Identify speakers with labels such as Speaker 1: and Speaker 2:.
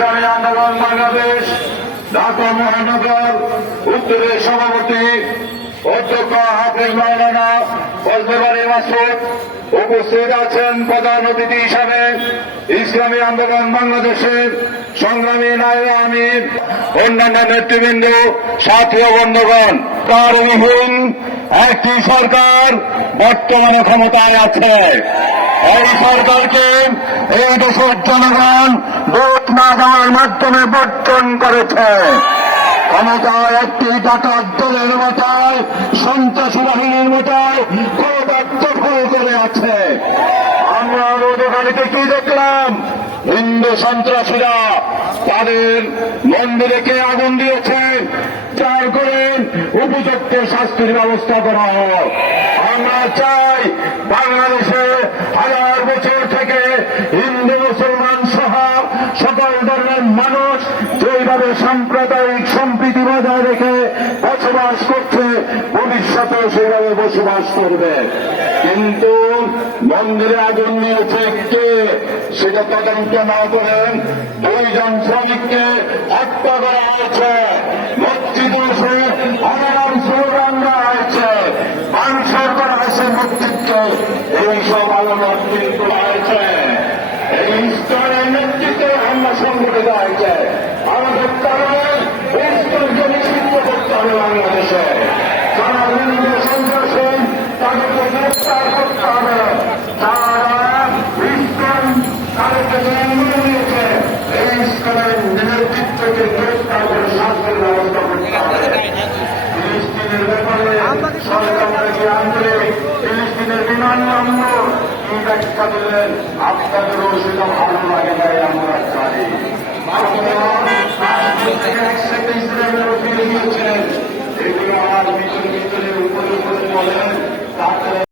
Speaker 1: ইসলামী আন্দোলন বাংলাদেশ, ঢাকা মহানগর উত্তরের সভাপতি অধ্যক্ষ হাফিজ মাওলানা ফজলবাড়ি মাসুদ উপস্থিত আছেন প্রধান অতিথি হিসাবে ইসলামী আন্দোলন বাংলাদেশের সংগ্রামী নায়ক আমির, অন্যান্য নেতৃবৃন্দ, সাথী বন্ধুগণ। কারণহীন একটি সরকার বর্তমানে ক্ষমতায় আছে। এই সরকারকে এই দেশের জনগণ ভোট না দেওয়ার মাধ্যমে বর্জন করেছে। ক্ষমতায় একটি ডাকাত দলের মতায় সন্ত্রাসী বাহিনীর মতায় হিন্দু সন্ত্রাসীরা তাদের মন্দিরে কে আগুন দিয়েছে। চার করে উপযুক্ত শাস্তির ব্যবস্থা করা হোক। আমরা চাই বাংলাদেশে ধর্মের মানুষ যেভাবে সাম্প্রদায়িক সম্প্রীতি বজায় রেখে বসবাস করছে, ভবিষ্যতেও সেভাবে বসবাস করবে। কিন্তু মন্দিরে আগুন নিয়েছে কে? সেটা তদন্ত না করেন দুইজন শ্রমিককে হত্যা করা হয়েছে। মসজিদে আনারাম স্লোগান দেওয়া হয়েছে। মানুষের করা হয়েছে মসজিদকে এইসব আলোচনা করা হয়েছে। হামলা সংগঠিত হয়েছে আমাদের এই স্তরকে নিষিদ্ধ করতে হবে বাংলাদেশে যারা বিভিন্ন সন্ত্রাসী তাদেরকে গ্রেফতার করতে হবে যারা ইস্কন তাদেরকে নিয়ে নিয়েছে এই স্তরের নেতৃত্বকে গ্রেফতার করে শাস্তির ব্যবস্থা করতে হবে ফিলিস্তিনের ব্যাপারে সরকার থেকে আন্তরিক ফিলিস্তিনের বিমান কি ব্যাখ্যা দিলেন আপনাদেরও সেটা ভালো লাগে নাই আমরা চাই।